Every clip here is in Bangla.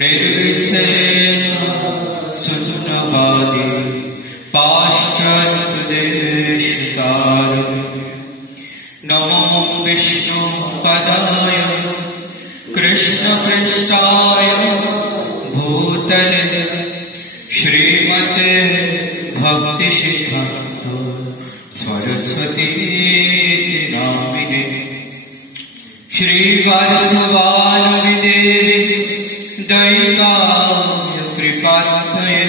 निर्विशेष साधुवादी पाश्चात्यदेशतारिणे नमो विष्णुपदाय कृष्णपृष्ठाय भूतले श्रीमते भक्तिसिद्धान्त सरस्वती नामिने श्रीवासवानवि देवी दैताय कृपार्थये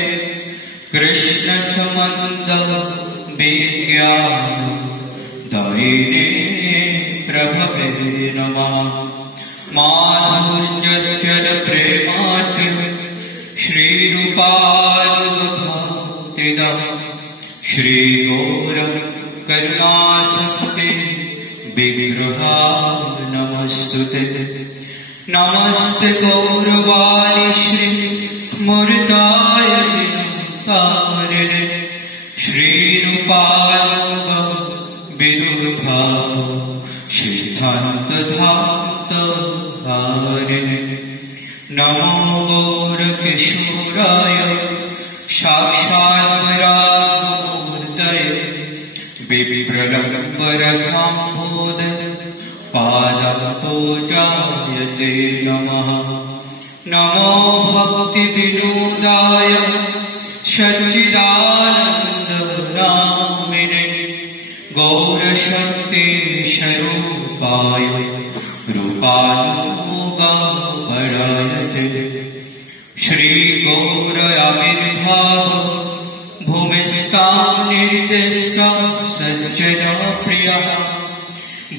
कृष्णसम्बन्ध विज्ञान दायिने प्रभवे नमः माधुर्यजल प्रेमार्य श्रीरूपानुगभक्तिदः श्रीगौर करुणासक्ते विग्रहा नमस्तुते नमस्ते गौरवाणि श्री स्मृताय विनतारिणे श्रीरूपानुग विरुद्धाः सिद्धान्तधान्त हारिणे नमो गौरकिशोराय साक्षात् परामूर्तये विप्रलम्बरसाम्भोध पादपूजायते नमः नमो भक्तिविनोदाय सच्चिदानन्दनामिने गौरशक्ति स्वरूपाय रूपानुगापरायते श्रीगौर आविर्भाव भूमिस्थां निर्दिष्टं सज्जनप्रियः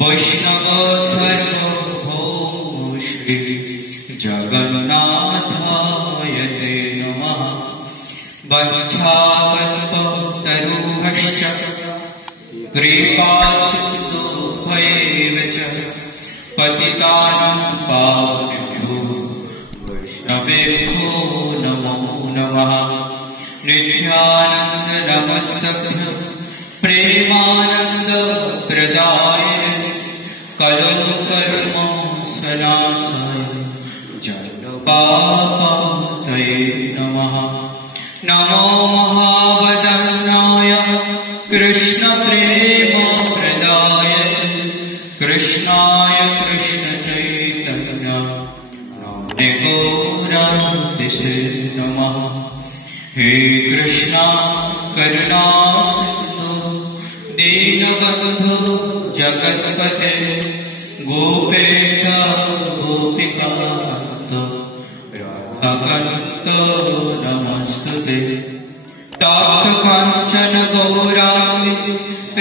वैष्णव सार्वभौमो श्री जगन्नाथाय ते नमः वञ्चाकल्पतरुभ्यश्च कृपासिन्धुभ्यैव च पतितानां पावनेभ्यो वैष्णवेभ्यो नमो नमः नित्यानन्द नमस्तभ्य प्रेमानन्द प्रदायिने कलो कर्म सनाशाय जन्मपापतये नमः नमो महावदन्नाय कृष्णप्रेम प्रदायिने कृष्णाय कृष्णचैतन्य नाम्ने गौराङ्गसे नमः हे कृष्णा करुणा सिन्धु दीनबन्धु जगत्पते गोपेश गोपिकान्त राधाकान्त नमस्तुते तप्त काञ्चन गौराङ्गी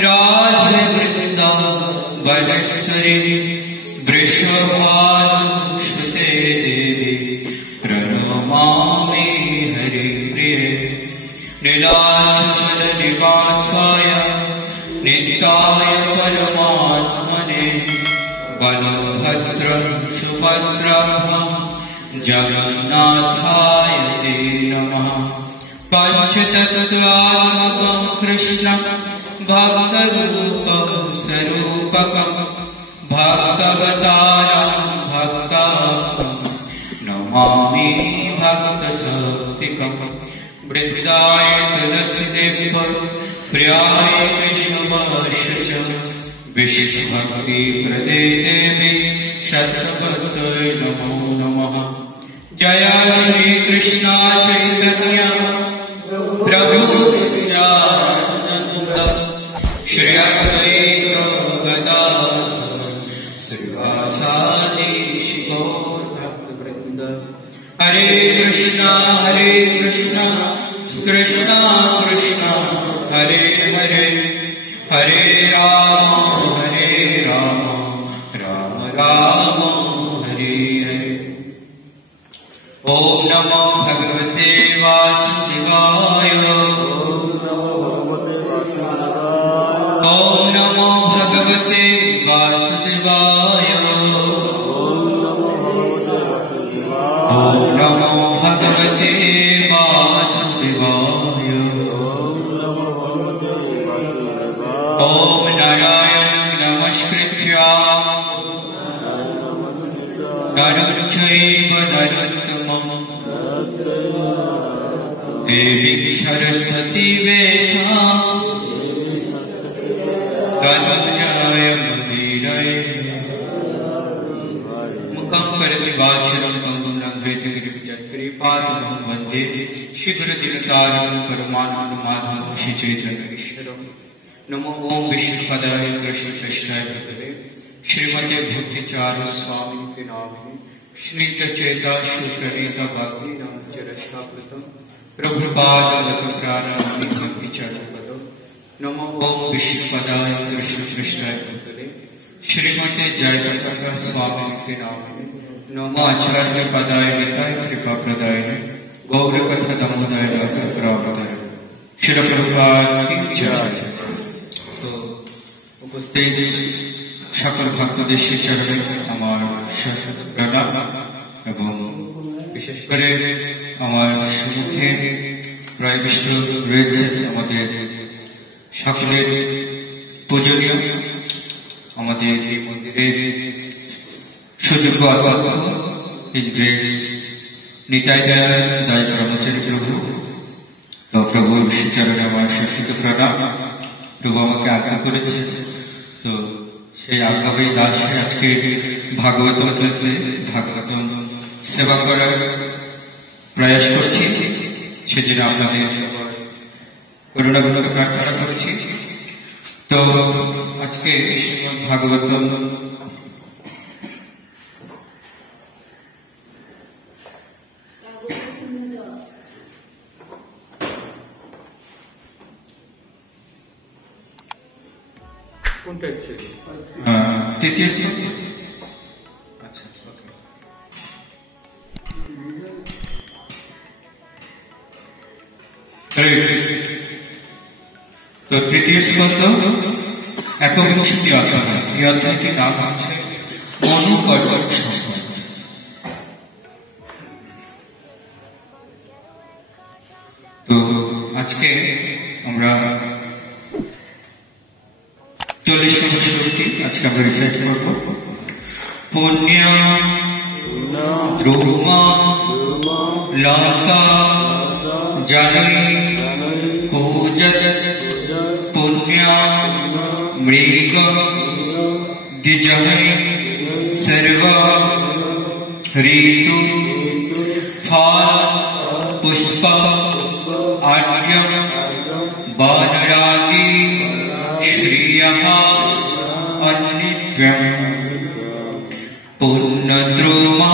राधे वृन्दावनेश्वरी वृषभानुसुते देवी प्रणमामि हरिप्रिये नीलाचल निवासाय नित्याय परमात्मने बलभद्र सुभद्राभ्यां जगन्नाथाय ते नमः पञ्चतत्त्वात्मकं कृष्णं भक्तरूपं स्वरूपकं भक्तवतारं भक्तात्मं नमामि भक्तशक्तिकं वृद्धाय तुलसीदेव प्रियाय केशवाय विष्णुभक्तिप्रदे देवी शतपतये नमो नमः जय श्री कृष्ण चैतन्य प्रभु नित्यानंद श्री अद्वैत गदाधर श्रीवासादि गौर भक्तवृंद हरे कृष्णा कृष्णा कृष्णा हरे हरे हरे राम राम राम हरे हरे ओम नमो भगवते वासुदेवाय ओम नमो भगवते वासुदेवाय ओम नमो भगवते वासुदेवाय ओम नारायण नमस्कृत्य नरं चैव नरोत्तमं देवी सरस्वती वेशा तनुजाय मुदीरये मुखं करोति वाचालं पंगुं लङ्घयति गिरिं वन्दे शीघ्रदिनतारं परमानन्दमाधवं श्रीचैतन्येश्वरं नमो ओं विष्णुपदाय कृष्णकृष्णाय भगवे श्रीमते भक्तिचारु स्वामिनिति नामिने श्रीतचेता सुप्रणीता भक्ति नाम चरशाकृतं प्रभुपादलकप्राणानि भक्तिचारुपदं नमो ओं विष्णुपदाय कृष्णकृष्णाय भगवे श्रीमते जयप्रकाश स्वामिनिति नामिने नमो आचार्य पदाय निताय कृपाप्रदाय गौरकथा दामोदर प्रवताय श्री प्रभुपाद की जय। तो उपस्थित সকল ভক্তদের চরণে আমার শাশ্বত প্রণাম এবং বিশেষ করে আমার সম্মুখে প্রায় বিষ্ণু রয়েছে আমাদের সকলের পূজনীয় আমাদের এই মন্দিরের সুযোগ্য অধ্যক্ষ হিজ গ্রেস নিতাই দায় ব্রহ্মচারী প্রভু। তো প্রভুর চরণে আমার শাশ্বত প্রণাম। প্রভু আমাকে আজ্ঞা করেছে, তো সেই আজ্ঞাবে দাসে আজকে ভাগবতম ভাগবতম সেবা করার প্রয়াস করছি। সেজন্য আপনাদের করুণাগুলোকে প্রার্থনা করছি। তো আজকে ভাগবতম তৃতীয় তো তৃতীয় স্কন্ধ একবিংশতি অধ্যায়। এই অধ্যায়টির নাম হচ্ছে মনোকর্ম সম্পদ। তো আজকে আমরা 40 নম্বর শ্লোকটি আজকে আমরা রিসার্চ করব। পুণ্য দ্রোম লঙ্কা জানি পূজত পুণ্য মৃগ দ্বিজয় সর্ব ঋতু ফল পুষ্প আর্ঘ্যম বানরাগি শ্রিয়ঃ অনিত্যম পুণ্যদ্রোমা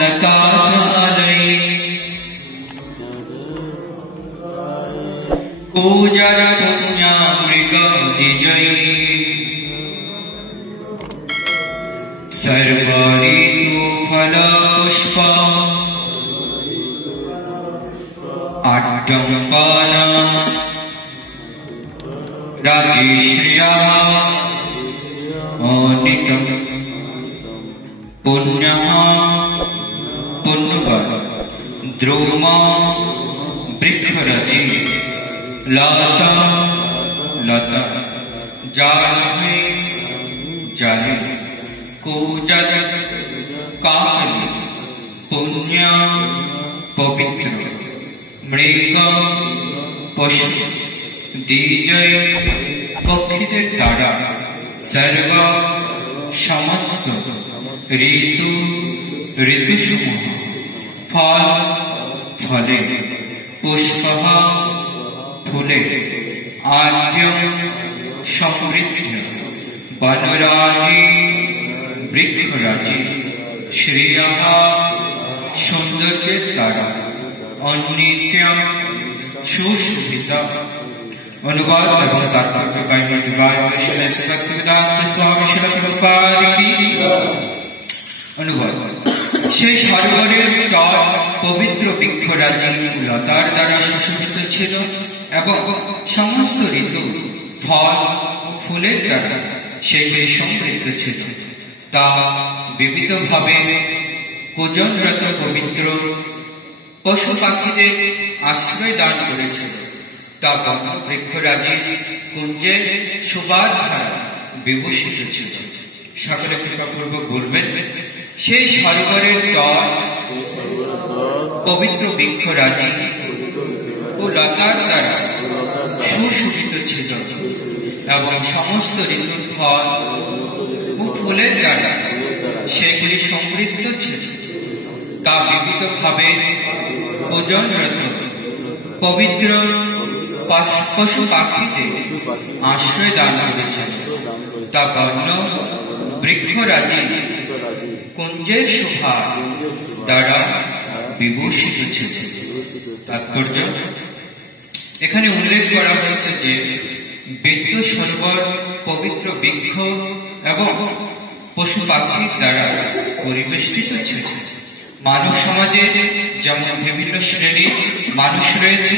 লতাজালై পূজর পুণ্য মৃগ দ্বিজৈ সর্ব ঋতু ফল পুষ্প আঢ্যম পান রাগেশ্রিয়া অনিত্যম পুণ্যঃ পুণ্যবান দ্রোম বৃক্ষরাজি লতা লতা জালমে জালে কৌজল কালি পুণ্য পবিত্র মৃগ পশু দ্বিজয় পক্ষীদের দ্বারা সর্ব সমস্ত ঋতু ঋতুসমূহ ফল ফলে পুষ্প ফুলে আর্য সমৃদ্ধ বনরাজি বৃক্ষরাজি শ্রিয়ঃ সৌন্দর্যের দ্বারা অনিত্যম সুশোভিত। অনুবাদ এবং তাৎপর্য অনুবাদ। সেই সরোবরের তট পবিত্র বৃক্ষরাজি লতার দ্বারা সুশোভিত ছিল এবং সমস্ত ঋতু ফল ও ফুলের দ্বারা সেগুলি সমৃদ্ধ ছিল। তা বিবিধভাবে পূজনরত পবিত্র পশু পাখিদের আশ্রয় দান করেছিল। তা বন্য বৃক্ষরাজির কুঞ্জে সুবাস ধারা বিভূষিত ছিল। সকলে কৃপাপূর্বক বলবেন, সেই সরোবরের তট পবিত্র বৃক্ষরাজি ও লতার দ্বারা সুশোভিত ছিল এবং সমস্ত ঋতুর ফল ও ফুলের দ্বারা সেগুলি সমৃদ্ধ ছিল। তা বিবিধভাবে পূজনরত পবিত্র পশু পাখিদের আশ্রয় দান করেছে। তা বর্ণ বৃক্ষরাজি কুঞ্জের শোভা দ্বারা বিভূষিত ছিল। তাৎপর্য, এখানে উল্লেখ করা হয়েছে যে বিদ্যুৎ সরোবর পবিত্র বৃক্ষ এবং পশু পাখির দ্বারা পরিবেষ্টিত ছিল। মানব সমাজে যেমন বিভিন্ন শ্রেণীর মানুষ রয়েছে,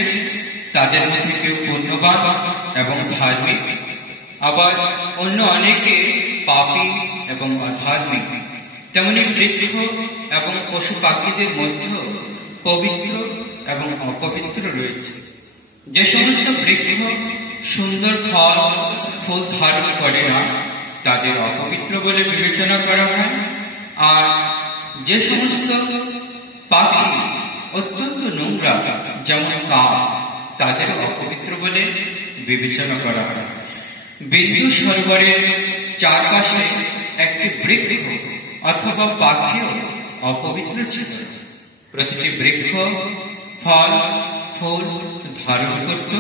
তাদের মধ্যে কেউ পুণ্যবান এবং ধার্মিক, আবার অন্য অনেকে পাপী এবং অধার্মিক। তেমনি বৃক্ষ এবং পশু পাখিদের মধ্যে পবিত্র এবং অপবিত্র রয়েছে। যে সমস্ত বৃক্ষ সুন্দর ফল ফুল ধারণ করে না, তাদের অপবিত্র বলে বিবেচনা করা হয়। আর যে সমস্ত পাখি অত্যন্ত নোংরা, যেমন কাক, তাদের অপবিত্র বলে বিবেচনা করা হয়। বিদ্যুৎ সরোবরের চারপাশে একটি বৃক্ষ অথবা পাখিও অপবিত্র ছিল। প্রতিটি বৃক্ষ ফল ফুল ধারণ করত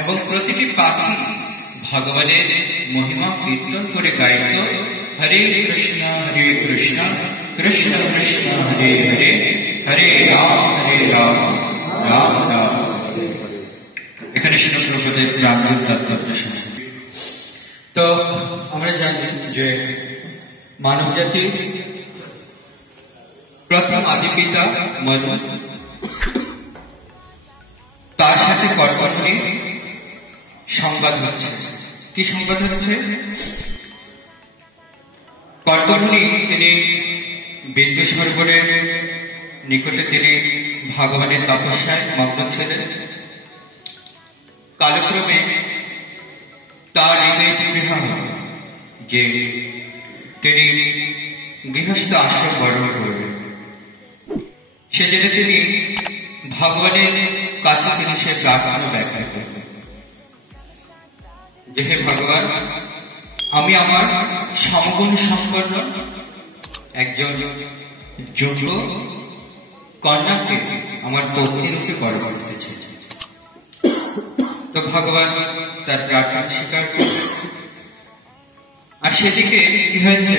এবং প্রতিটি পাখি ভগবানের মহিমা কীর্তন করে গাইত, হরে কৃষ্ণ কৃষ্ণ কৃষ্ণ হরে হরে, হরে রাম রাম রাম। এখানে শিলপ্রভুদের রামযুগ তাৎপর্য শুনে। তো আমরা জানি যে মানব জাতির প্রথম আদি পিতা মনু, তার সাথে কর্কটমণি সংবাদ হচ্ছে। কি সংবাদ হচ্ছে? কর্কটমণি তিনি বিদ্যুৎ সরোবরের নিকটে তিনি ভগবানের তপস্যায় মগ্ন ছিলেন। কালক্রমে তার হৃদয়ে স্পৃহা হল যে তিনি গৃহস্থ আশ্রম বরণ করবেন। সেজন্য তিনি ভগবানের কাছে তিনি সে প্রার্থনা ব্যক্ত করবেন যে, হে ভগবান, আমি আমার সমগুণ সম্পন্ন একজন যোগ্য কন্যাকে আমার পত্নী রূপে বরণ করতে চাই। তো ভগবান তার প্রার্থনা স্বীকার করলেন। আর সেদিকে কি হয়েছে,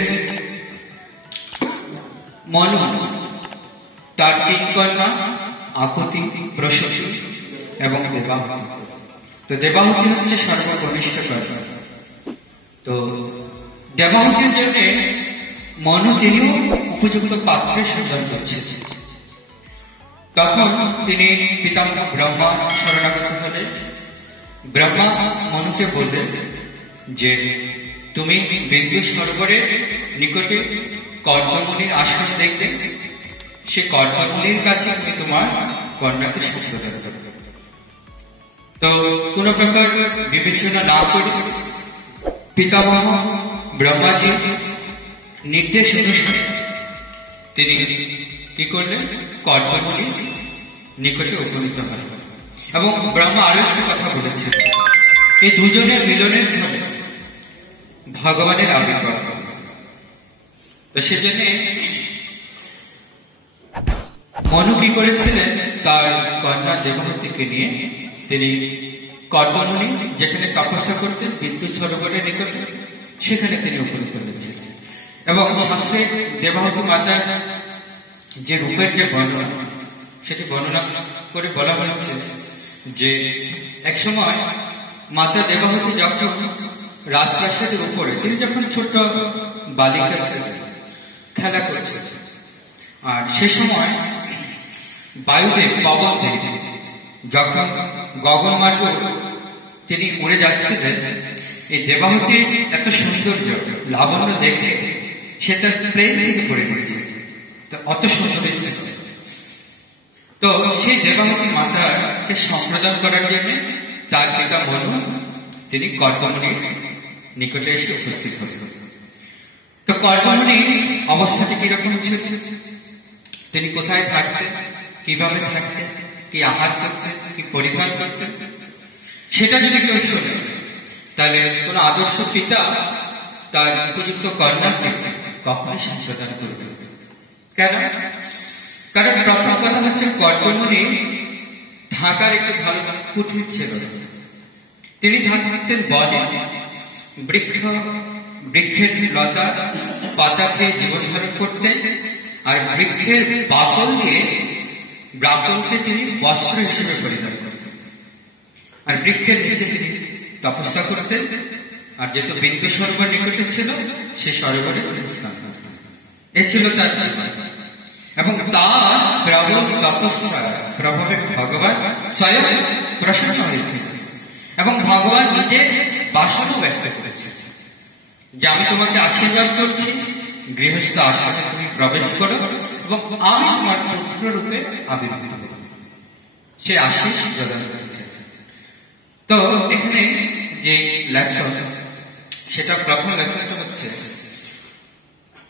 মনু তার তিন কন্যা আকুতি, প্রসূতি এবং দেবাহুতি। তো দেবাহুতি হচ্ছে সর্বকনিষ্ঠ কন্যা। তো দেবাহুতির জন্য মনু তিনিও উপযুক্ত পাত্রের সন্ধান করছে। তখন তিনি পিতামহ ব্রহ্মা শরণাগত হলেন। ব্রহ্মা মনুকে বললেন যে, তুমি বিদ্যুৎ সরোবরের নিকটে কর্কটমণির আশ্রম দেখবে, সে কর্কটমণির কাছে তুমি তোমার কন্যাকে সুপ্রদান করবে। তো কোন প্রকার বিবেচনা না করে পিতামহ ব্রহ্মাজি নির্দেশ অনুসারে তিনি কি করলেন, কর্কটমণির নিকটে উপনীত হলেন। এবং ব্রহ্মা আরো একটি কথা বলেছেন, এই দুজনের মিলনের ফলে ভগবানের আবির্ভাব। তো সেজন্য মনু কি করেছিলেন, তার কন্যা দেবহূতিকে নিয়ে তিনি কর্কটমণি যেখানে তপস্যা করতেন বিদ্যুৎ সরোবরের নিকটে, সেখানে তিনি উপনীত হয়েছেন। এবং শাস্ত্রে দেবহূতি মাতার যে রূপের যে বর্ণনা, সেটি বর্ণনা করে বলা হয়েছে যে এক সময় মাতা দেবহূতি যখন রাজপ্রাসাদের উপরে, তিনি যখন ছোট্ট বালিকা ছিলেন, খেলা করছে, আর সে সময় বায়ুদেব পবনদেব যখন গগনমার্গ তিনি উড়ে যাচ্ছিলেন, এই দেবাহুতির এত সৌন্দর্য লাবণ্য দেখে সে তার প্রেম থেকে পড়ে পড়েছে। তো অত সুন্দর হয়েছে। তো সেই দেবাহুতি মাতাকে সম্প্রদান করার জন্য তার পিতা মনু তিনি কর্কটমণির নিকটে এসে উপস্থিত হলেন। তো কর্কটমণির অবস্থাটি কিরকম ছিল, তিনি কোথায় থাকতেন, কিভাবে থাকতেন, কি আহার করতেন, কি পরিধান করতেন, সেটা যদি কেউ শোনে, তাহলে কোন আদর্শ পিতা তার উপযুক্ত কন্যাকে কখনোই সংশোধন করবে। কেন? কারণ প্রথম কথা হচ্ছে, কর্দমণি ঢাকার একটি ভালো কুঠির ছিল। তিনি থাকতেন বনে, বৃক্ষের লতা পাতা খেয়ে জীবন ধারণ করতেন, আর বৃক্ষের বাকলকে তিনি বস্ত্র হিসেবে পরিধান করতেন, আর বৃক্ষের নিচে তিনি তপস্যা করতেন। আর যেহেতু বিন্দু সরোবর নিকটে ছিল, সে সরোবরে তিনি স্নান করতেন। এ ছিল তার জীবন। এবং তার প্রবল তপস্যার প্রভাবে ভগবান স্বয়ং প্রসন্ন হয়েছে, এবং ভগবান নিজে বাসনও ব্যক্ত করেছে যে আমি তোমাকে আশীর্বাদ করছি, গৃহস্থ আশ্রমে তুমি প্রবেশ করো এবং আমি তোমার পুত্র রূপে আবির্ভূত হব। সে আশীষ প্রদান করেছে। তো এখানে যে লেসন, সেটা প্রথম লেসনটা হচ্ছে,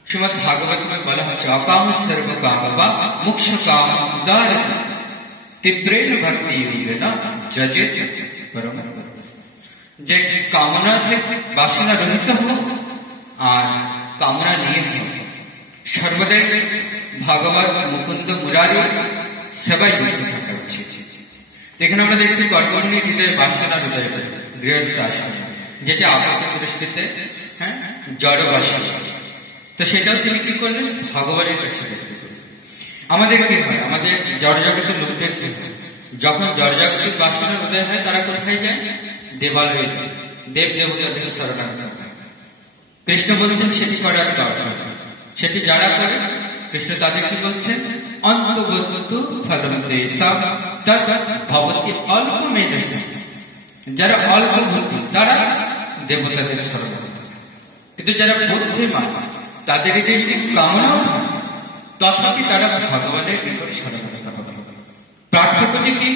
শ্রীমদ্ ভাগবতমে বলা হচ্ছে, অকাম সর্ব কাম বা মুখ্য কাম উদার তীব্রেণ ভক্তি না যজেত পরম। যে কামনা থেকে বাসনা রহিত হোক আর কামনা নিয়ে হোক, সর্বদাই ভগবান মুকুন্দ মুরারি সবাই মুক্ত থাকা উচিত। যেখানে আমরা দেখছি কর্মণী হৃদয় বাসনা হৃদয় গৃহস্থ আশ্রম, যেটা আপাত দৃষ্টিতে জড় বাসনা। তো সেটাও তিনি কি করলেন? ভগবানের কাছে ব্যক্ত করলেন। আমাদের কি হয়? আমাদের জড় জগতের লোকদের কি হয়? যখন জড় জগতের বাসনার উদয় হয়, তারা কোথায় যায়? দেবালয়ে, দেব দেবতাদের শরণাগত। কৃষ্ণ বলছেন সেটি করার দরকার। সেটি যারা করে, কৃষ্ণ তাদের কি বলছেন? অন্তবতু ফলম তেষাং তৎ ভবতি অল্প মেধসা। যারা অল্প বুদ্ধি, তারা দেবতাদের শরণাগত। কিন্তু যারা বুদ্ধিমান, তাদের এদের কামনাও তথাপি তারা ভগবানের নিকট শরণাগত হবে। পার্থক্যটি কি?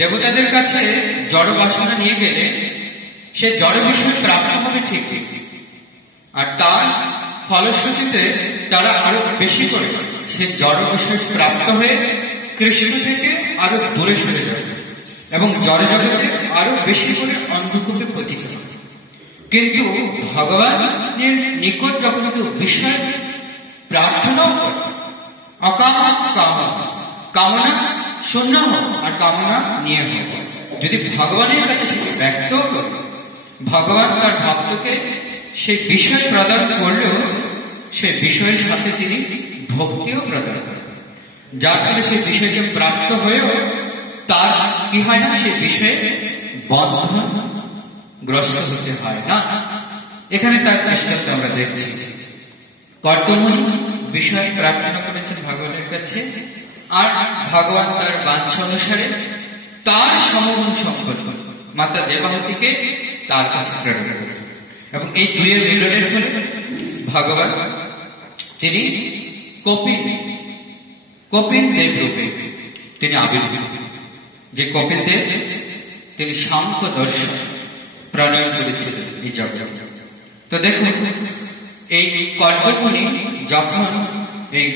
দেবতাদের কাছে জড় বাসনা নিয়ে গেলে সে জড় বিষয় প্রাপ্ত হবে ঠিক, আর তার ফলশ্রুতিতে তারা আরো বেশি করে সে জড় বিষয় প্রাপ্ত হয়ে কৃষ্ণ থেকে আরো দূরে সরে যাবে এবং জড় জগতে আরো বেশি করে অন্ধকূপে পতিত হবে। কিন্তু ভগবানের নিকট যখন কেউ বিষয় প্রার্থনাও করে, অকাম কামনা শূন্য হোক আর কামনা নিয়ে হোক, যদি ভগবানের কাছে সেটি ব্যক্ত করে, ভগবান তার ভক্তকে সেই বিষয় প্রদান করলেও সেই বিষয়ের সাথে তিনি ভক্তিও প্রদান করেন, যার ফলে সেই বিষয়কে প্রাপ্ত হয়েও তার কি হয় না? সেই বিষয়ে বন্ধন গ্রস্ত হতে হয় না। এখানে তার দৃষ্টান্ত আমরা দেখছি। কর্দমণি বিষয় প্রার্থনা করেছেন ভগবানের কাছে, আর ভগবান তার বাঞ্ছা অনুসারে তার সমগুণ সম্পন্ন মাতা দেবাহতীকে তার কাছে প্রেরণ করেন, এবং এই দুইয়ের মিলনের ফলে ভগবান তিনি কপিল দেব রূপে তিনি আবির্ভূত। যে কপিল দেব, তিনি সাংখ্য দর্শন প্রণয়ন করেছিলেন এই জগৎ। তো দেখুন, এই কর্দমণি যখন এই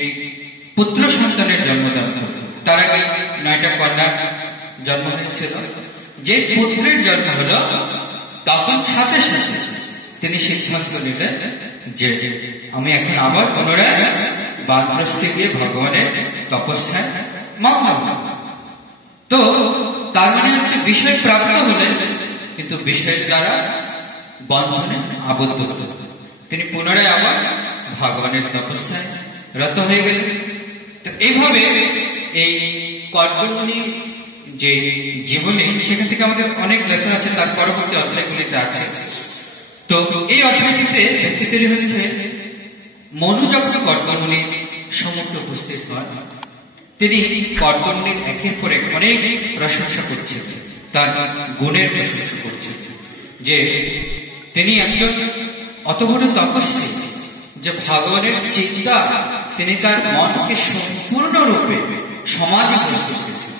পুত্র সন্তানের জন্মদান করল, তার আগে 9টা কন্যার জন্ম হয়েছিল। যে পুত্রের জন্ম হলো, তখন সাথে সাথে তিনি সিদ্ধান্ত নিলেন যে আমি এখন আবার পুনরায় বানপ্রস্থে গিয়ে ভগবানের তপস্যায় মগ্ন হব। তো তার মানে হচ্ছে বিষয় প্রাপ্ত হলেন, কিন্তু বিষয়ের দ্বারা বন্ধনে আবদ্ধ হলেন। তিনি পুনরায় আবার ভগবানের তপস্যায় রত হয়ে গেলেন। তো এইভাবে এই কর্দমণি যে জীবনে, সেখান থেকে আমাদের অনেক লেসন আছে, তার পরবর্তী অধ্যায়গুলিতে আছে। তো এই অধ্যায়টিতে বেসিক্যালি হচ্ছে, মনু যখন কর্দমণির সম্মুখে উপস্থিত হয়, তিনি কর্দমণির একের পর এক অনেক প্রশংসা করছেন, তার গুণের প্রশংসা করছেন, যে তিনি একজন অত বড় তপস্বী যে ভগবানের চিন্তা তিনি তার মনকে সম্পূর্ণরূপে সমাধিগ্রস্ত করেছেন।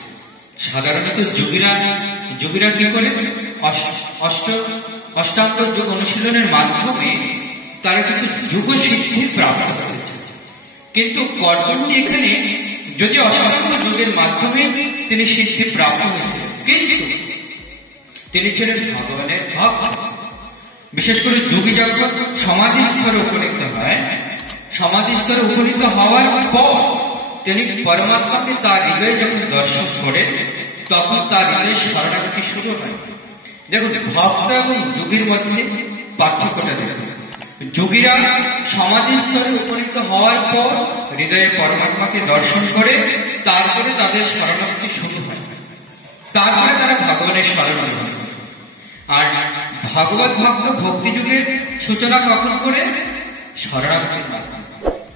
সাধারণত যোগীরা কি করে? অষ্টাঙ্গ যোগ অনুশীলনের মাধ্যমে তারা কিছু যোগ সিদ্ধি প্রাপ্ত করেছে, কিন্তু কর্দমণি এখানে যদি অষ্টাঙ্গ যোগের মাধ্যমে তিনি সিদ্ধি প্রাপ্ত হয়েছিলেন, কিন্তু তিনি ছিলেন ভগবানের ভক্ত। বিশেষ করে যোগী যখন সমাধি স্তরে উপনীত হয়, সমাধি স্তরে উপনীত হওয়ার পর তিনি পরমাত্মাকে তার হৃদয়ে যখন দর্শন করেন, তখন তার হৃদয়ে শরণাগতি শুরু হয়। দেখুন, ভক্ত এবং যোগীর মধ্যে পার্থক্যটা দেখুন। যোগীরা সমাধি স্তরে উপনীত হওয়ার পর হৃদয়ে পরমাত্মাকে দর্শন করে, তারপরে তাদের শরণাগতি শুরু হয়, তারপরে তারা ভগবানের শরণ হয়। আর ভগবত ভক্ত ভক্তি যুগের সূচনা কখন করে? শরণাগতির মাধ্যমে।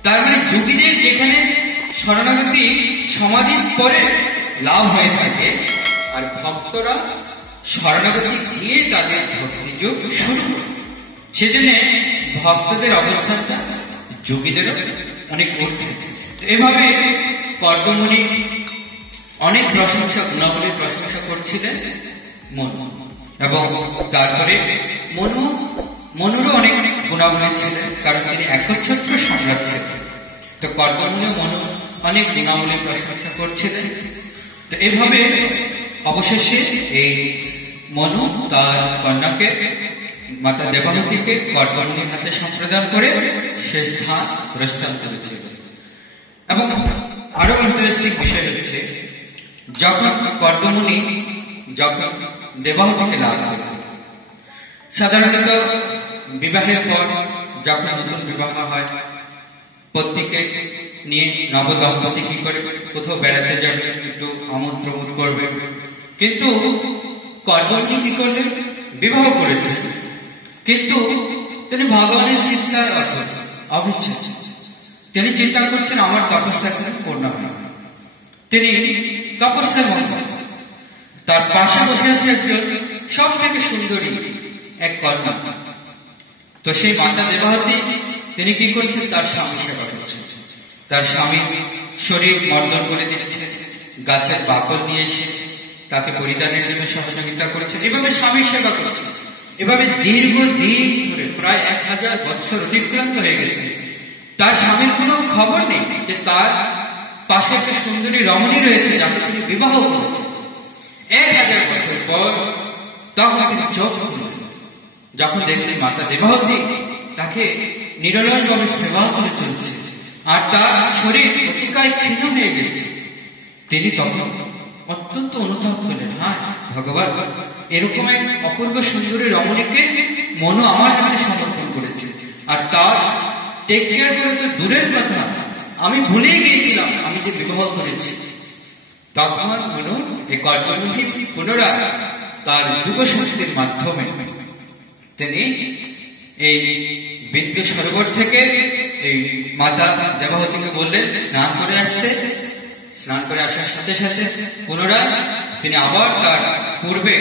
তার মানে যোগীদের যেখানে শরণাগতি সমাধির পরে লাভ হয়ে থাকে, আর ভক্তরা শরণাগতি দিয়ে তাদের ভক্তি যুগ শুরু করে। সেজন্য ভক্তদের অবস্থানটা যোগীদেরও অনেক ঊর্ধ্বে। এভাবে কর্দমুনি অনেক প্রশংসা, গুণাবলীর প্রশংসা করছিলেন মনু, এবং তারপরে মনুরও অনেক গুণাবলী ছিলেন, কারণ তিনি একচ্ছত্র সম্রাট ছিলেন। তো কর্দমুনি মনু অনেক গুণাবলীর প্রশংসা করছিলেন। তো এভাবে অবশেষে এই মনু তার কন্যাকে, মাতা দেবহূতিকে কর্দমুনির হাতে সম্প্রদান করে সে স্থান প্রস্থান করেছিল। এবং আরো ইন্টারেস্টিং বিষয় হচ্ছে, যখন কর্দমুনি যখন দেবহূতিকে লাভ করে, সাধারণত বিবাহের পর যখন নতুন বিবাহ হয়, পত্নীকে নিয়ে নবদম্পতি কি করে কোথাও বেড়াতে যাবে, একটু আমোদ প্রমোদ করবে। কিন্তু কর্দমুনি কি করলেন? বিবাহ করেছেন, কিন্তু তিনি ভগবানের চিন্তায় অবিচ্ছেদ। তিনি চিন্তা করছেন আমার তপস্যা পূর্ণ হয়। তিনি তপস্যার মধ্যে তার পাশে বসে আছে একজন সব থেকে সুন্দরী এক কন্যা। তো সেই মাতা দেবহূতি তিনি কি করছেন? তার স্বামী সেবা করছেন। তার স্বামী শরীর মর্দন করে দিচ্ছেন, গাছের বাকল নিয়ে এসে তাকে পরিধানের জন্য সহযোগিতা করেছেন। এভাবে স্বামীর সেবা করছেন। এভাবে দীর্ঘদিন ধরে প্রায় 1000 বৎসর অতিক্রান্ত হয়ে গেছে। তার স্বামীর কোনো খবর নেই যে তার পাশে একটা সুন্দরী রমণী রয়েছে যাকে তিনি বিবাহ করেছেন। 1000 বছর পর তখন তিনি চোখ খুললেন, যখন দেখলেন মাতা দেবহূতি তাকে নিরলসভাবে সেবা করে চলছে, আর তার শরীর অতিকায় ক্ষীণ হয়ে গেছে। তিনি তখন অত্যন্ত অনুতাপ করলেন, হ্যাঁ ভগবান, এরকম এক অপূর্ব সুন্দরী রমণীকে মনু আমার হাতে সমর্পণ করেছে, আর তার টেক কেয়ার করে তো দূরের কথা, আমি ভুলেই গিয়েছিলাম আমি যে বিবাহ করেছি। তখন মনু এই কর্দমুনি পুনরায় তার যুব শক্তির মাধ্যমে তিনি এই বিন্দু সরোবর থেকে এই মাতা দেবহূতিকে বললেন স্নান করে আসতে। স্নান করে আসার সাথে সাথে পুনরায় তিনি আবার তার পূর্বে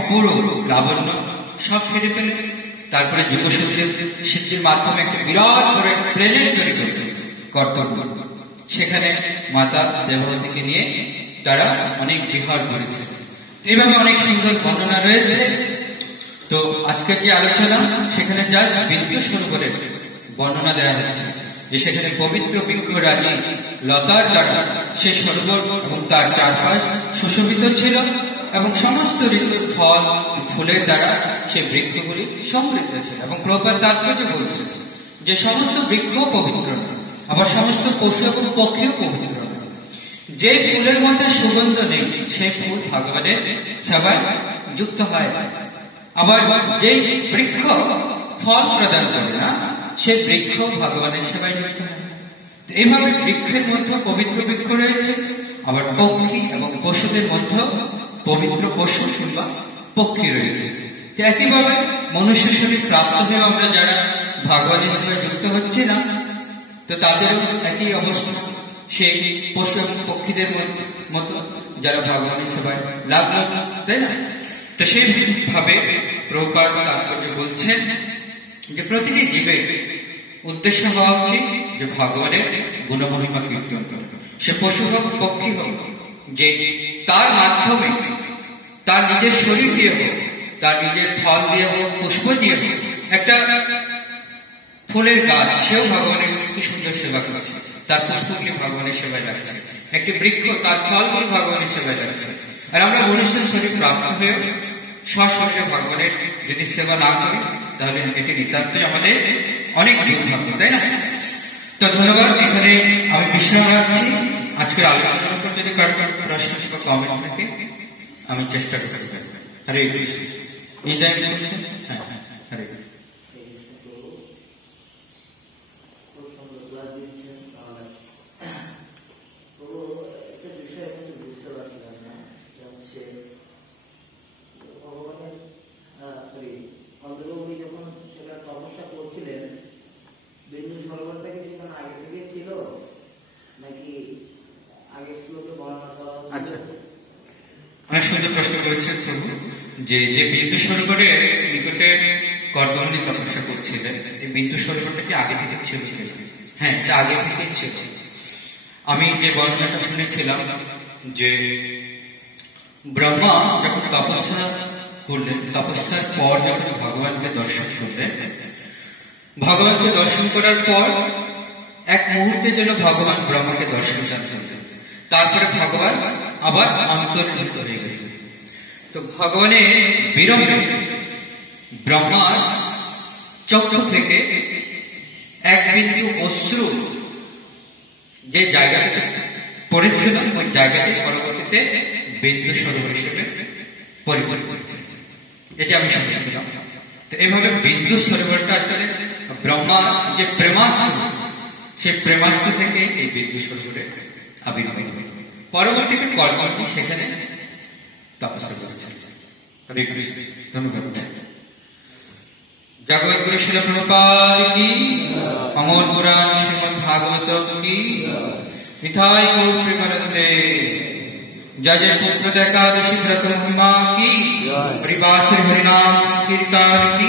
অপূর্ব লাবণ্য সব ফিরে পেলেন। তারপরে যুব সিদ্ধির মাধ্যমে একটা বিরাট করে প্লেনেট তৈরি করলেন কর্তব্য। সেখানে মাতা দেবহূতিকে নিয়ে তারা অনেক বিহার করেছে। এইভাবে অনেক সুন্দর বর্ণনা রয়েছে। তো আজকের যে আলোচনা, সেখানে জাস্ট বিন্দু সরোবরের বর্ণনা দেওয়া হচ্ছে, যে সেখানে পবিত্র বৃক্ষরাজি লতার দ্বারা সে সরোবর এবং তার চারপাশ সুশোভিত ছিল, এবং সমস্ত ঋতুর ফল ফুলের দ্বারা সে বৃক্ষগুলি সমৃদ্ধ ছিল। এবং প্রভুপাদ তাৎপর্য বলছে যে সমস্ত বৃক্ষ পবিত্র, আবার সমস্ত পশু এবং পক্ষীও পবিত্র। যে ফুলের মধ্যে সুগন্ধ নেই সেই ফুল ভগবানের সেবায় যুক্ত হয়। আবার যে বৃক্ষ ফল প্রদান করে না, সে বৃক্ষ ভগবানের সেবায় যুক্ত হয়। এইভাবে বৃক্ষের মধ্যে পবিত্র বৃক্ষ রয়েছে, আবার পক্ষী এবং পশুদের মধ্যে পবিত্র পশু কিংবা পক্ষী রয়েছে। একইভাবে মনুষ্য শরীর প্রাপ্ত হয়ে আমরা যারা ভগবানের সেবায় যুক্ত হচ্ছি না, তো তাদেরও একই অবস্থা, সেই পশু এবং পক্ষীদের মতো যারা ভগবানের সেবায় লাগলো, তাই না? তো সেইভাবে প্রভুপাদ তাৎপর্য বলছেন যে প্রতিটি জীবের উদ্দেশ্য হওয়া উচিত যে ভগবানের গুণমহিমা কীর্তন করে। সে পশু হোক পক্ষী হোক, যে তার মাধ্যমে তার নিজের শরীর দিয়ে হোক, তার নিজের ফল দিয়ে হোক, পুষ্প দিয়ে হোক, একটা ফুলের গাছ সেও ভগবানের কি সুন্দর সেবা করছে, তার পুষ্পগুলি ভগবানের সেবায় রাখছে। একটি বৃক্ষ তার ফলগুলো ভগবানের সেবায় যাচ্ছে। আর আমরা মনুষ্য শরীর প্রাপ্ত হয়ে সশরীরে ভগবানের যদি সেবা না করি তাহলে এটি নিতান্তই আমাদের অনেক দুর্ভাগ্য, তাই না? তো ধন্যবাদ, এখানে আমি বিশ্রাম রাখছি। আজকের আলোচনার উপর যদি কারো প্রশ্ন বা কমেন্ট থাকে আমি চেষ্টা করতে পারি। হরে কৃষ্ণ। এই যাই কোশ্চেন? হ্যাঁ, হরে কৃষ্ণ। আচ্ছা, অনেক সুন্দর প্রশ্ন করেছেন প্রভু। যে বিন্দু সরোবরের নিকটে কর্দমণি তপস্যা করছিলেন, এই বিন্দু সরোবরটা কি আগে থেকে ছিল? হ্যাঁ, এটা আগে থেকেই ছিল। আমি যে বর্ণনাটা শুনেছিলাম যে ব্রহ্মা যখন তপস্যা করলেন, তপস্যার পর যখন ভগবানকে দর্শন করলেন, ভগবানকে দর্শন করার পর এক মুহূর্তের জন্য ভগবান ব্রহ্মাকে দর্শন করলেন। তারপরে ভগবান আবার অন্তর্হিত হয়ে গেলেন। তো ভগবানের বিরহে ব্রহ্মার চক্ষু থেকে এক বিন্দু অশ্রু যে জায়গাটাতে পড়েছিল, ওই জায়গাটি পরবর্তীতে বিন্দু সরোবর হিসেবে পরিবর্তন করেছে। এটি আমি শুনেছিলাম। তো এইভাবে বিন্দু সরোবরটা আসলে ব্রহ্মার যে প্রেমাস্ত্র, সেই প্রেমাস্ত্র থেকে এই বিন্দু সরোবরে আবির্ভাব। পরবর্তীতে কর্মটি সেখানে তপস্যা করেছে। হরে কৃষ্ণ। ধন্যবাদ। জগৎগুরু শিল প্রভুপাদ কি, অমর পুরাণ শ্রীমদ ভাগবত কি, নিতাই গৌর প্রেমানন্দে। जय जय पुत्र एकादशी व्रत महिमा की, परिवार हरिनाम संकीर्तन की,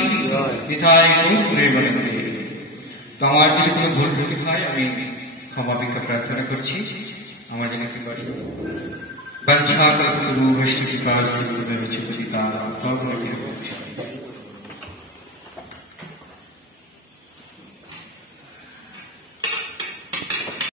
निताय गौर प्रेमानंदे। তো আমার যদি কোনো ভুল ত্রুটি হয় আমি ক্ষমা ভিক্ষা প্রার্থনা করছি। আমার জন্য কি বলবো? বাঞ্ছা কল্পতরু বৈষ্ণব কৃপা সিন্ধু